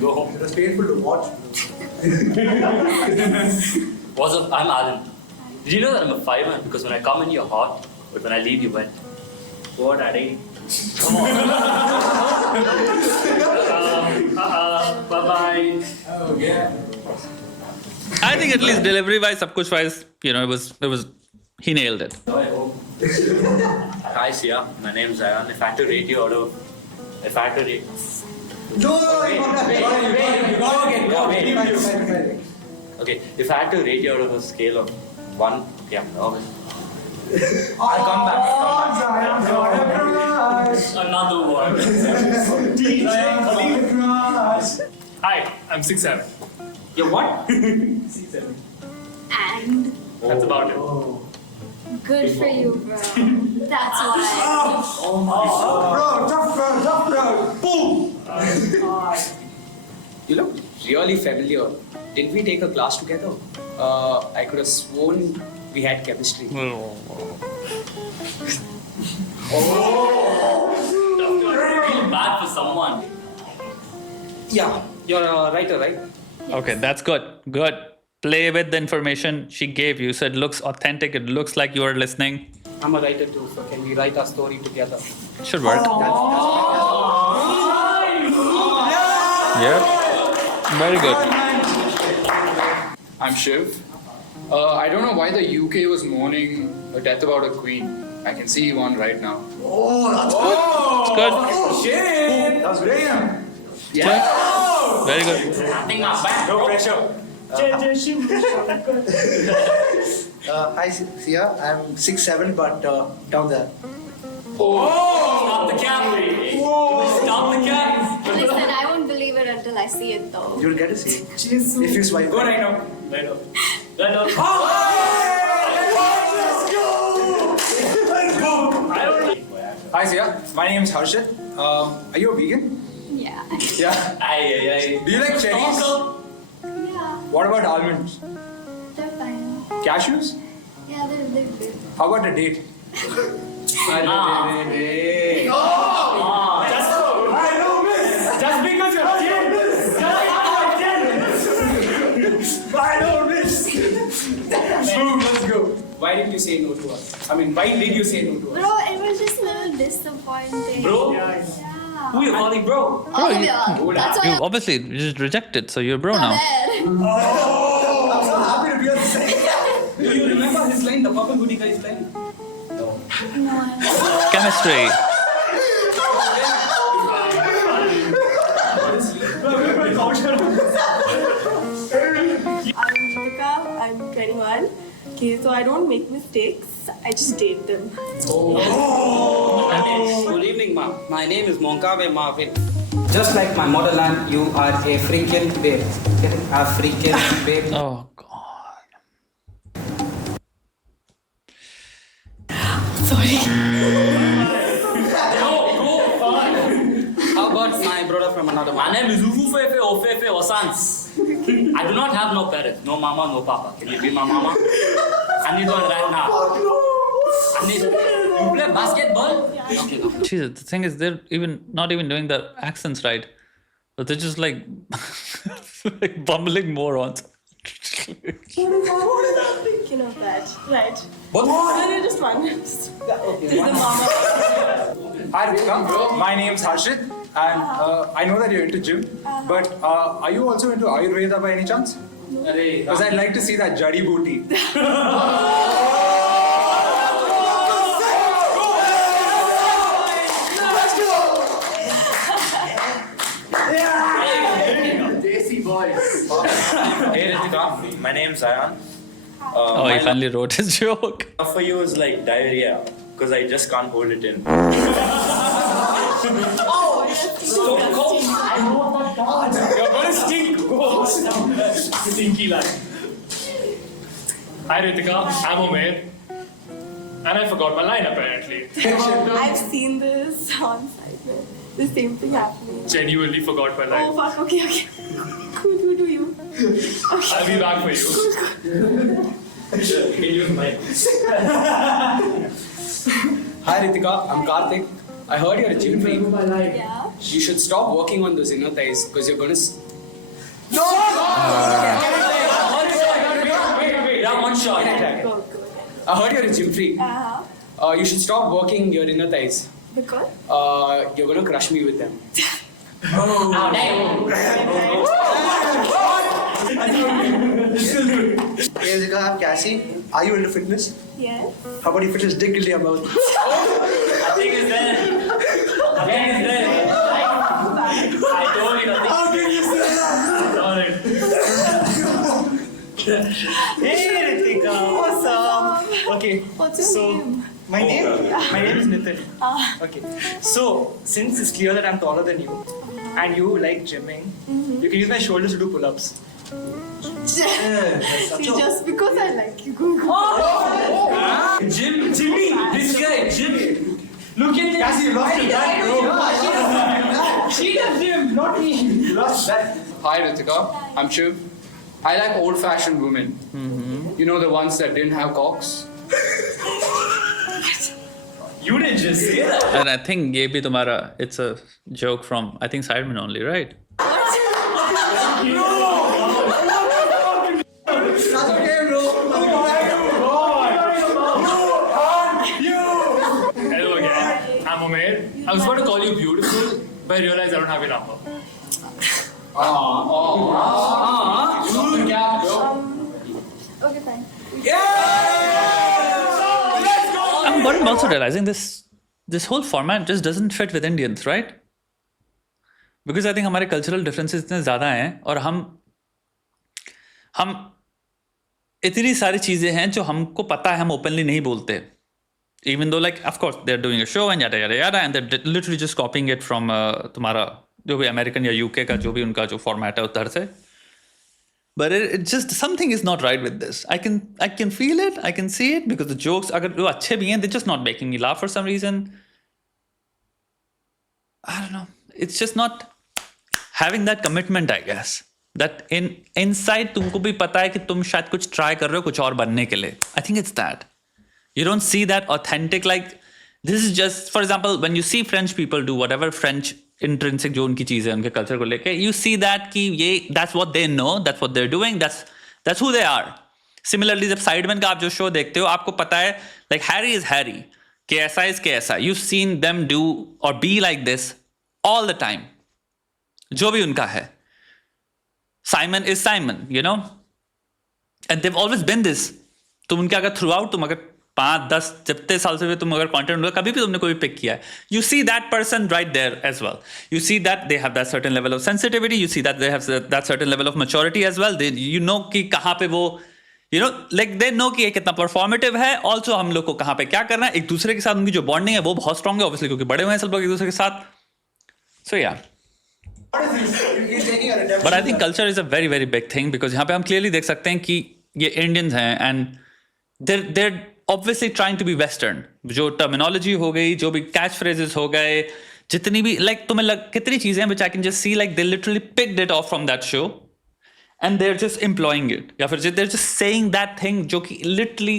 Go home. It was painful to watch. What's up? I'm Alan. Did you know that I'm a fireman? Because when I come in, you're hot, but when I leave, you're wet. What, Daddy? Come on. Bye-bye. Oh, yeah. I think at least delivery wise, सब कुछ wise, it was, he nailed it. Hi, Sia. My name's Zayan. If I had to rate you out of... If I had to rate... No, wait. Go again. Okay, if I had to rate you out of a scale of 1... Okay, I'm nervous. I'll come back. Another one. Hi, I'm 6'7". You're what? 6'7". And That's about it. good for you, bro. That's why. Bro, tough crowd. Boom. You look really familiar. did we take a class together? I could have sworn we had chemistry. Feel bad for someone. Yeah, you're a writer, right? Okay, that's good. Good. Play with the information she gave you. So it looks authentic. It looks like you are listening. I'm a writer too, so can we write our story together? Should work. Yep. Very good. I'm Shiv. I don't know why the UK was mourning a death about a queen. I can see one right now. Oh, that's It's good. Shit! That's great. Yeah. Very good. Nothing my back. No pressure. Hi, Sia. I'm 6'7", but down there. Stop the cap. Stop the cap. Listen, I won't believe it until I see it though. You'll get to see it. If you swipe. Go right now. Right up. Right up. Hi, Sia. My name is Harshit. Are you a vegan? Yeah. Yeah. Aye. Do you like cherries? Yeah, What about almonds? they're fine. Cashews? Yeah, they're good. How about a date? Just because you're Let's go. Why did you say no to us? I mean, why did you say no to us? Bro, it was just a little disappointing. Bro? Yeah. Who you calling bro? Oh, yeah. That's why You obviously just rejected, so you're bro I'm now. there. I'm so happy to be on the same. Do you remember his line, the purple hoodie guy's line? No, I Chemistry. I'm Ritika, I'm 21. Okay, so I don't make mistakes, I just date them. Good evening, ma'am. My name is Monkawe Marvin. Just like my motherland, you are a freaking babe. Okay? A freaking babe. Oh, God. How about my brother from another My man? name is Ufufefe Ofefe Osans. I do not have no parents, no mama, no papa. Can you be my mama? I need one right now. I need. You play basketball? Okay, no. Jesus, the thing is, they're not even doing the accents right. But they're just like, like bumbling morons. You know that, right? What? No, just one. Just the mama. Hi, Ritika. My name is Harshit, and I know that you're into gym, but are you also into Ayurveda by any chance? Because I'd like to see that Jadi Booty. Hey Ritika, my name's Ayan. Oh, he finally wrote his joke. For you is like diarrhea, because I just can't hold it in. Oh, So cold. You're gonna stink. Stinky line. Hi Ritika, I'm Umair. And I forgot my line apparently. I've seen this on site. The same thing happening. Genuinely forgot my Oh line. fuck, okay. Who do you? I'll be back for you. Hi Ritika, I'm Karthik. I heard you're a gym freak. Yeah. You should stop working on those inner thighs because you're gonna. Wait, one shot. Go. I heard you're a gym freak. You should stop working your inner thighs. Because? You're gonna crush me with them. Oh, damn. Hey, Ritika, I'm Cassie. Are you into fitness? Yes. How about you fit his dick into your mouth? I think it's there. I think it's there. I told you nothing. How can you say that? Hey Ritika, what's up? Okay, What's your so name? my name is Nitin. Okay, so since it's clear that I'm taller than you and you like gymming, you can use my shoulders to do pull-ups. Just because I like you. Go. Jimmy, this guy, Jimmy. Look at this. Cassie, you lost your bet, bro. She does gym, not me. You lost that. Hi, Ritika. I'm Shiv. I like old-fashioned women. You know, the ones that didn't have cocks. You didn't just say that. And I think ये भी तुम्हारा, it's a joke from, I think, Sidemen only, right? Hello again. I'm Umair. I was about to call you beautiful, but I realized I don't have your number. Okay, fine. I'm also realizing this whole format just doesn't fit with Indians, right? Because I think हमारे cultural differences इतने ज़्यादा हैं और हम इतनी सारी चीज़ें हैं जो हमको पता है, हम openly नहीं बोलते. Even though, like, of course, they're doing a show and yada yada yada, and they're literally just copying it from तुम्हारा जो भी American या UK का जो भी उनका जो format है उधर से. But it just, something is not right with this. I can feel it, I can see it, because the jokes, अगर वो अच्छे भी हैं, they're just not making me laugh for some reason. I don't know. It's just not having that commitment, I guess. That inside तुमको भी पता है कि तुम शायद कुछ try कर रहे हो कुछ और बनने के लिए. I think it's that. You don't see that authentic, like, this is just, for example, when you see French people do whatever French intrinsic जो उनकी चीज़ है उनके culture को लेके, you see that कि ये, that's what they know, that's what they're doing, that's who they are. Similarly, जब Sidemen का आप जो show देखते हो, आपको पता है, like, Harry is Harry, KSI is KSI. You've seen them do or be like this all the time. जो भी उनका है. Simon is Simon, you know? And they've always been this. तुम उनके अगर throughout, तुम अगर 5-10 जितने साल से तुम अगर कंटेंट उनका कभी भी तुमने कोई पिक किया है, you see that person right there as well. You see that they have that certain level of sensitivity. You see that they have that certain level of maturity as well. You know कि कहाँ पे वो, you know, like they know कि ये कितना performative है. Also हम लोग को कहाँ पे क्या करना है. एक दूसरे के साथ उनकी जो bonding है वो बहुत strong है, obviously क्योंकि बड़े हुए हैं सब लोग एक दूसरे के साथ. So yeah. But I think culture is a very very big thing, because यहाँ पे हम clearly देख सकते हैं कि ये Indians हैं and they're obviously trying to be Western. जो terminology हो गई, जो भी catch phrases हो गए, जितनी भी, like, तुम्हें कितनी चीजें हैं which I can just see, like, they literally picked it off from that show and they're just employing it. या फिर they're just saying that thing जो कि literally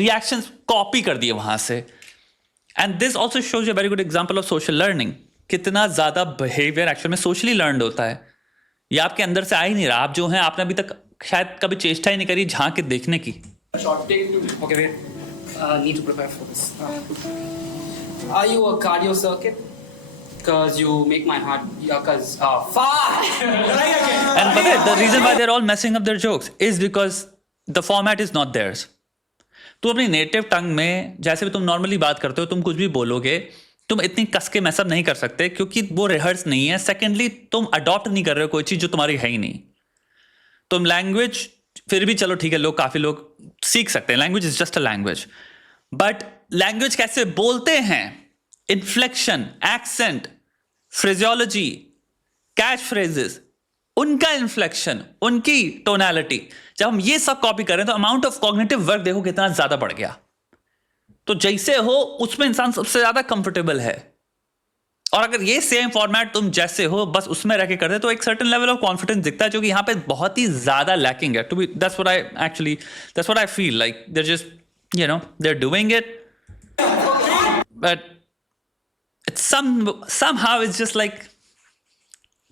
reactions copy कर दिए वहां से. And this also shows you a very good example of social learning. कितना ज्यादा behavior actually में socially learned होता है. ये आपके अंदर से आ ही नहीं रहा. आप जो हैं आपने अभी तक शायद कभी चेष्टा ही नहीं करी झांक के देखने की. Okay, wait. Need to prepare for this. Are you a cardio circuit? Because you make my heart. Because fuck. And but the reason why they're all messing up their jokes is because the format is not theirs. तुम अपनी native टंग में जैसे भी तुम normally बात करते हो, तुम कुछ भी बोलोगे, तुम इतनी कस के मैसअप नहीं कर सकते क्योंकि वो रिहर्स नहीं है. सेकेंडली, तुम अडॉप्ट नहीं कर रहे हो कोई चीज जो तुम्हारी है ही नहीं. तुम लैंग्वेज फिर भी चलो ठीक है, लोग काफी लोग सीख सकते हैं. Language is just a language. But language कैसे बोलते हैं, inflection, accent, phraseology, catch phrases, उनका इन्फ्लेक्शन, उनकी टोनैलिटी, जब हम ये सब कॉपी करें तो अमाउंट ऑफ कॉग्निटिव वर्क देखो कितना ज्यादा बढ़ गया. तो जैसे हो उसमें इंसान सबसे ज्यादा कंफर्टेबल है. और अगर ये सेम फॉर्मेट तुम जैसे हो बस उसमें रह के करते तो एक सर्टेन लेवल ऑफ कॉन्फिडेंस दिखता है, जो कि यहाँ पे बहुत ही ज्यादा लैकिंग है. To be that's what I feel like. They're just, you know, they're doing it, but it's somehow it's just like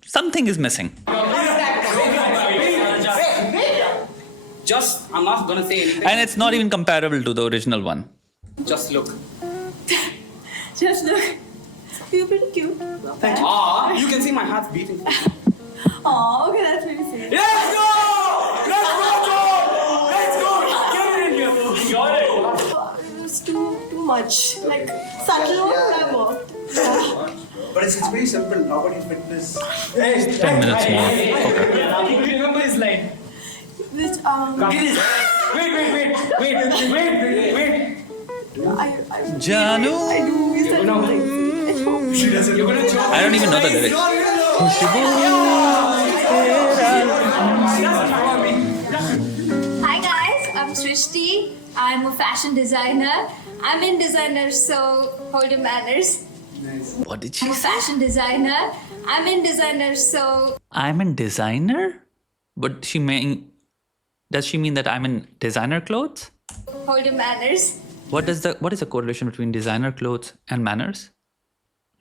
something is missing. Just, I'm not gonna say anything. And it's not even comparable to the original one. Just look. Just look. You're pretty cute. Thank you. Aw, you can see my heart's beating. Aw, okay, that's really sweet. Let's go! Let's go, Joe! Let's go! Get it in here, bro. You got it. It was too much. Like, subtle one would have worked. But it's very simple. Nobody fitness. 10 minutes more. Okay. You remember his line? Which, Wait. Janu. I do. You said something. She doesn't. You're gonna joke. I don't even know the lyrics. Hi guys, I'm Srishti. I'm a fashion designer. I'm in designer, so hold your manners. What did she I'm a say? fashion designer. I'm in designer, so I'm a designer? But she mean Does she mean that I'm in designer clothes? Hold your manners. What is the correlation between designer clothes and manners?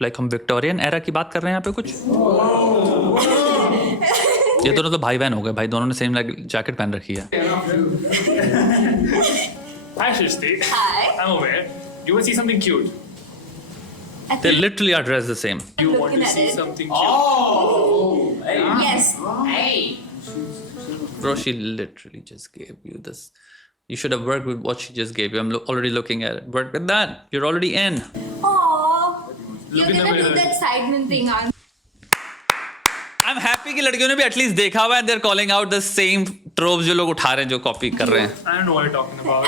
Like हम Victorian era की बात कर रहे हैं यहाँ पे कुछ? ये दोनों तो भाई बहन हो गए भाई, दोनों ने सेम जैकेट पहन रखी है. Hi, Shrishti. Hi. I'm aware. You will see something cute. They literally are dressed the same. You want looking to at see it. something cute. Yes. Bro, she literally just gave you this. You should have worked with what she just gave you. I'm already looking at it. Work with that. You're already in. Aww. You're in the gonna do mirror. that Sidemen thing, aren't I'm happy कि लड़कियों ने भी at least देखा हुआ है. They're calling out the same tropes जो लोग उठा रहे हैं, जो कॉपी कर रहे हैं. I don't know what you're talking about.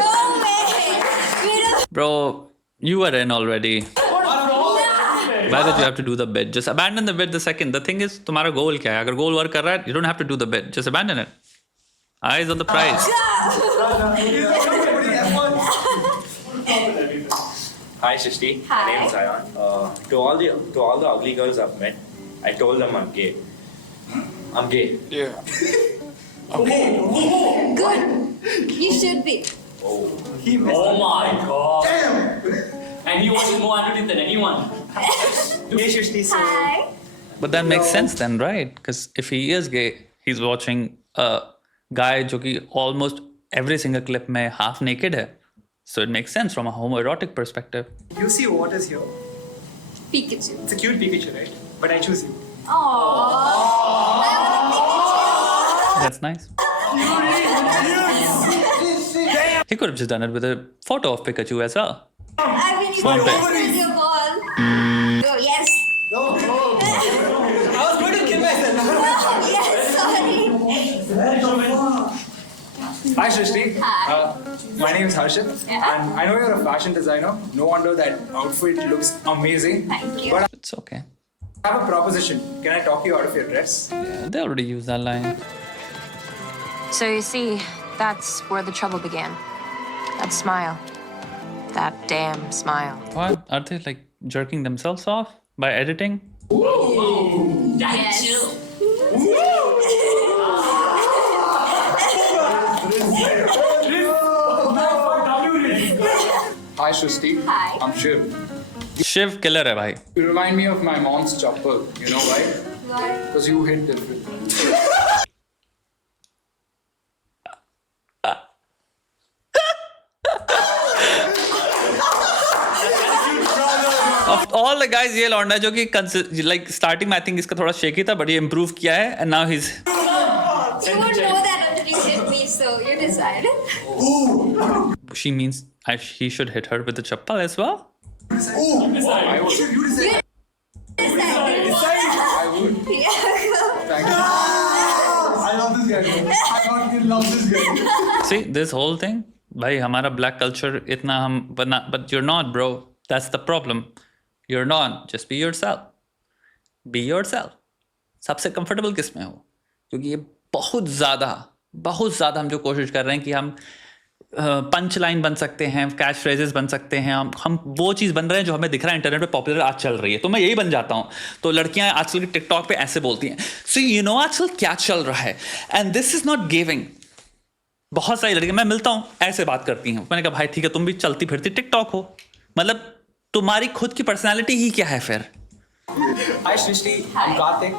No way. You don't. Bro, you were in already. Why did you have to do the bit? Just abandon the bit the second. The thing is, तुम्हारा goal क्या है? अगर goal work कर रहा है, you don't have to do the bit. Just abandon it. Eyes on the prize. Hi, Shrishti. Hi. My name is Zion. To all the ugly girls I've met, I told them I'm gay. I'm gay. Good. You should be. Oh my god. Damn. And he watches more anime than anyone. Hey, Shrishti. Hi. But that makes sense then, right? Because if he is gay, he's watching a guy जो कि almost every single clip में half naked है. So it makes sense from a homoerotic perspective. You see what is here? Pikachu. It's a cute Pikachu, right? But I choose you. Aww. That's nice. He could have just done it with a photo of Pikachu as well. I mean, you Swamp can it. with your ball. Oh, yes. I was going to kill myself. Yes, sorry. Hi, Shrishti. Hi. My name is Harshit. Yeah. And I know you're a fashion designer. No wonder that outfit looks amazing. Thank you. But It's okay. I have a proposition. Can I talk you out of your dress? Yeah, they already used that line. So you see, that's where the trouble began. That smile. That damn smile. What? Are they like jerking themselves off by editing? Daddy, Yes. chill. Hi, Shrishti. Hi. I'm Shiv. Shiv killer है भाई. You remind me of my mom's chopper. You know why? Why? Because you hit different. Of all the guys, ये लौंडा जो कि like starting में I think इसका थोड़ा shaky था, but ये improve किया है, and now he's. You won't know that until you hit me, so you decide. She means he should hit her with the chappal as well. I would. I would. Thank you. I love this guy, bro. I fucking love this guy. See this whole thing, भाई हमारा black culture इतना हम but you're not, bro. That's the problem. You're not. Just be yourself. Be yourself. सबसे comfortable किस में हो? क्योंकि ये बहुत ज़्यादा हम जो कोशिश कर रहे हैं कि हम पंच लाइन बन सकते हैं, कैश फ्रेजेस बन सकते हैं, हम वो चीज़ बन रहे हैं जो हमें दिख रहा है इंटरनेट पे पॉपुलर आज चल रही है, तो मैं यही बन जाता हूँ. तो लड़कियां आजकल टिकटॉक पे ऐसे बोलती हैं, सो यू नो आजकल क्या चल रहा है, and this is not giving. बहुत सारी लड़कियां मैं मिलता हूँ ऐसे बात करती हैं. मैंने कहा भाई ठीक है, तुम भी चलती फिरती टिकटॉक हो, मतलब तुम्हारी खुद की पर्सनैलिटी ही क्या है फिर. Hi Shrishti, I'm Karthik.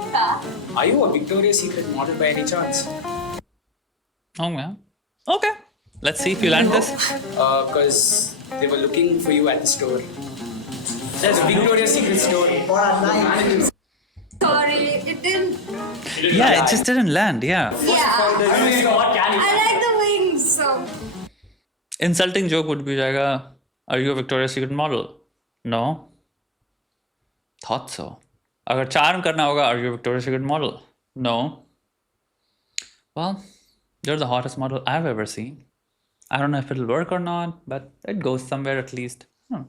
Are you a Victoria's Secret model by any chance? Oh yeah. Okay. Let's see if you land this. Because they were looking for you at the store. There's a Victoria's Secret store. Sorry, it didn't. Yeah, it just didn't land. Yeah. Yeah. I like the wings, so. Insulting joke would be like, are you a Victoria's Secret model? No. Thought so. अगर charm करना होगा, are you a Victoria's Secret model? No. Well, you're the hottest model I've ever seen. I don't know if it'll work or not, but it goes somewhere at least. You're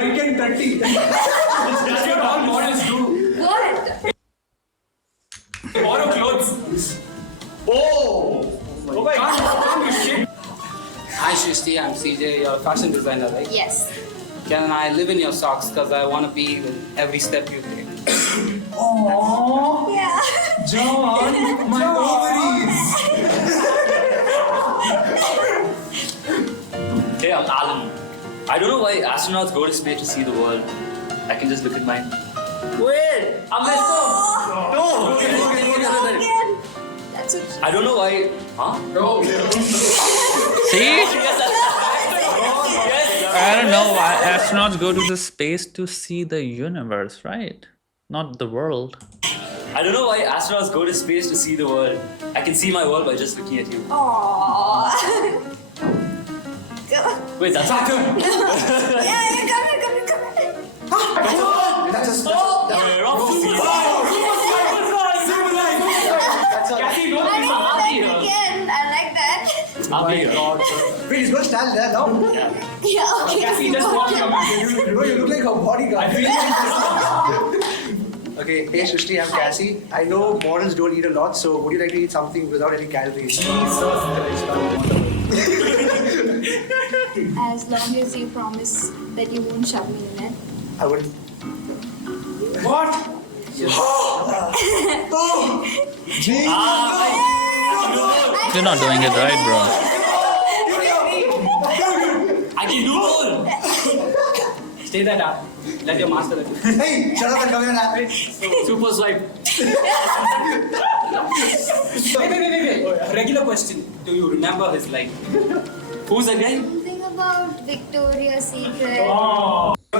Rick and Tati. That's what all models do. What? Borrow clothes. Oh my god. Hi Shrishti, I'm CJ. You're a fashion designer, right? Yes. Can I live in your socks? Because I want to be in every step you take. Aww. Yeah. John, my I don't know why astronauts go to space to see the world. I can just look at mine. Wait! I'm messed up! No! That's what I don't know why. Huh? No! See? I don't know why astronauts go to the space to see the universe, right? Not the world. I don't know why astronauts go to space to see the world. I can see my world by just looking at you. Aww. Wait, that's not good. Yeah, you come here. That's a Again, I like that. I'll be here. Wait, he's going to stand there now. Yeah, okay. Cassie, just walk your man. You look like a bodyguard. Okay, hey Srishti, I'm Cassie. I know models don't eat a lot, so would you like to eat something without any calories? As long as you promise that you won't shove me in it. I wouldn't. What? You're not doing it right, bro. I can do all. Stay there, Dad. Let your master let you. Hey, shut up and come here now. Super swipe. Wait. A regular question. Do you remember his life? Who's that guy? Something about Victoria's Secret.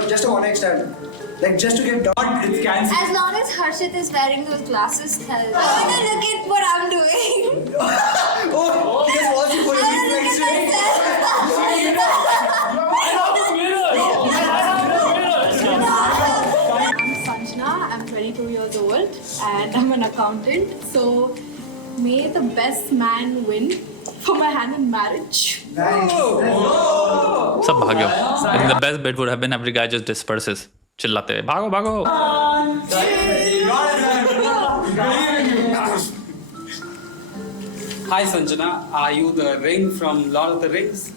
Just a one night stand. Like just to get done. It's cancer. As long as Harshit is wearing those glasses, I wanna look at what I'm doing. Oh, he just wants you for your reflection. I'm Sanjana, I'm 22 years old and I'm an accountant. So may the best man win for my hand in marriage. Sab bhagyo. I think the best bit would have been every guy just disperses. Chillate. Bhago, bhago. Hi Sanjana, are you the ring from Lord of the Rings?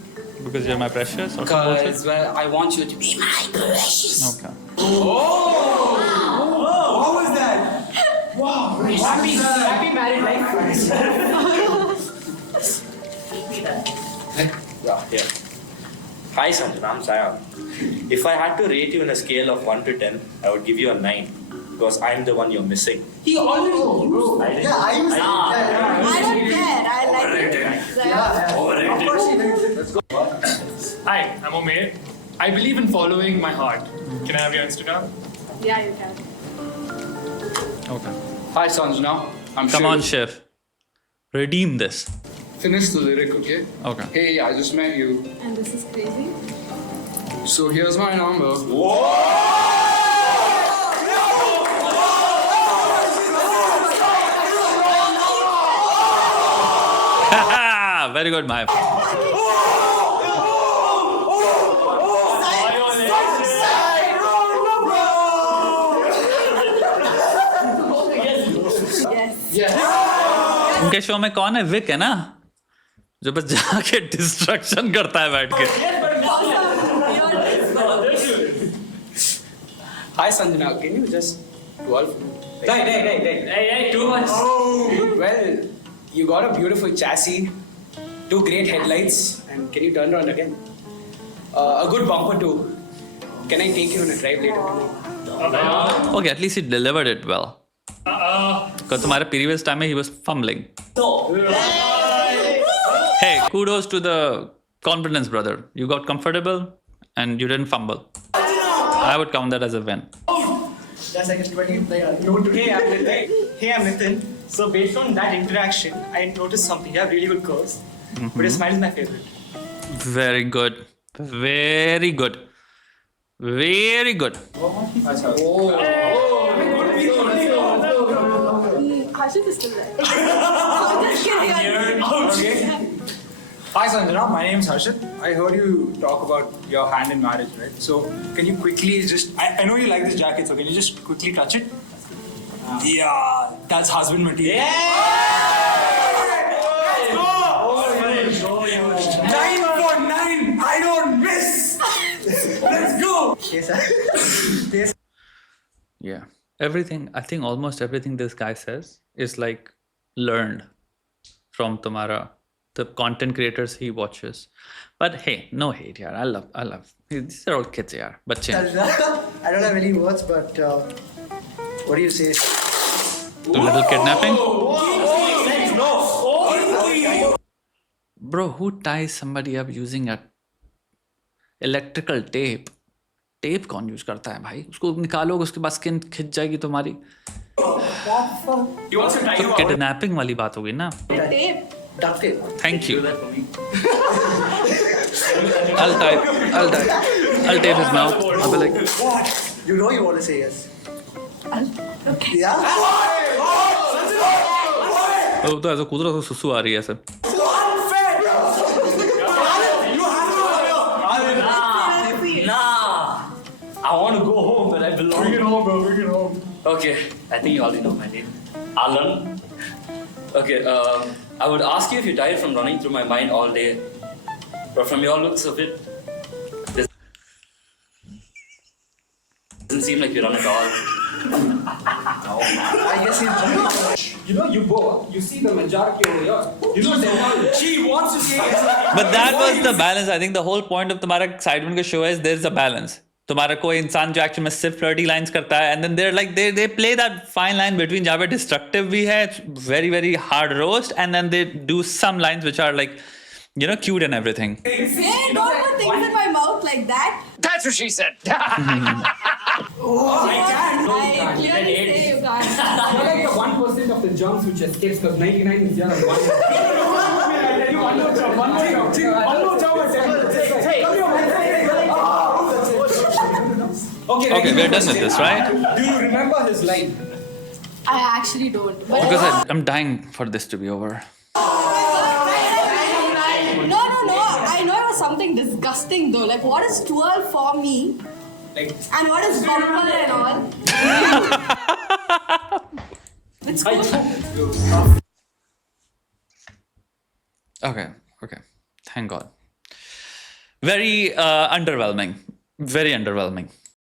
Because you're my precious or something? Because well, I want you to be my precious. Okay. What was that? Wow. Happy married life. Yeah. Hi Sanjana, I'm Sayan. If I had to rate you on a scale of 1 to 10, I would give you a 9 because I'm the one you're missing. He always Yeah, I used to. I don't care, I like it. Of course he likes it. Let's go. Hi, I'm Omer. I believe in following my heart. Can I have your Instagram? Yeah, you can. Okay. Hi Sanjana, I'm Come Shiv. on, Shiv. Redeem this. Finish the lyric, okay? Okay. Hey, I just met you. And this is crazy. So here's my number. Very good, my. उनके show में कौन है? Wick है ना, जो बस जाके destruction करता है बैठ के. Hi Sanjana, can you just 12? Hey, too much. Well, you got a beautiful chassis, 2 great headlights, and can you turn around again? A good bumper too. Can I take you on a drive later tonight? Okay, at least he delivered it well. Because तुम्हारे previous time में he was fumbling. Hey, kudos to the confidence, brother. You got comfortable and you didn't fumble. I would count that as a win. That's like a 20 player. Hey, I'm Nitin. So based on that interaction, I noticed something. You have really good curves, but your smile is my favorite. Very good. Very good. Very good. Harshit is still there. Just kidding. Okay. Hi Sanjana, my name is Harshit. I heard you talk about your hand in marriage, right? So can you quickly just, I know you like this jacket, so can you just quickly touch it? Yeah, that's husband material. Nine for 9, I don't miss. Let's go. Yeah. Everything, I think almost everything this guy says is like learned from तुम्हारा the content creators he watches. But hey, no hate, yaar. I love. These are all kids, yaar. Bachche. I don't have any words, but what do you say? The little kidnapping? Bro, who ties somebody up using a electrical tape? Tape कौन use करता है भाई? उसको निकालोगे, उसके बाद skin खिंच जाएगी तुम्हारी. तो किडनैपिंग वाली बात होगी ना? Duct tape. Thank you. I'll tape his mouth. I'll be like, What? You know you want to say yes. Yeah? तो ऐसा कूद रहा तो सुसु आ रही है ऐसे. I want to go home, but I belong. Bring it home, bro. Bring it home. Okay, I think you already know my name. Alan. Okay, I would ask you if you died from running through my mind all day. But from your looks of it, doesn't seem like you run at all. I guess he's You know, you both, you see the majority over here. You know, she wants to say but that was the balance. I think the whole point of तुम्हारा excitement का show is there's a balance. तुम्हारा कोई इंसान जो actually में सिर्फ flirty lines करता है, and then they're like they play that fine line between जहाँ पे destructive भी है, very very hard roast, and then they do some lines which are like, you know, cute and everything. Hey, don't put things in my mouth like that. That's what she said. I clearly say you can't. You're like the 1% of the germs which escapes because 99 is here and 1. One more job. Okay, we're done with this, right? Do you remember his line? I actually don't. But Because I'm dying for this to be over. No. I know it was something disgusting though. Like, what is twirl for me? And what is bumper and all? It's cool. Okay. Thank God. Very underwhelming. Very underwhelming.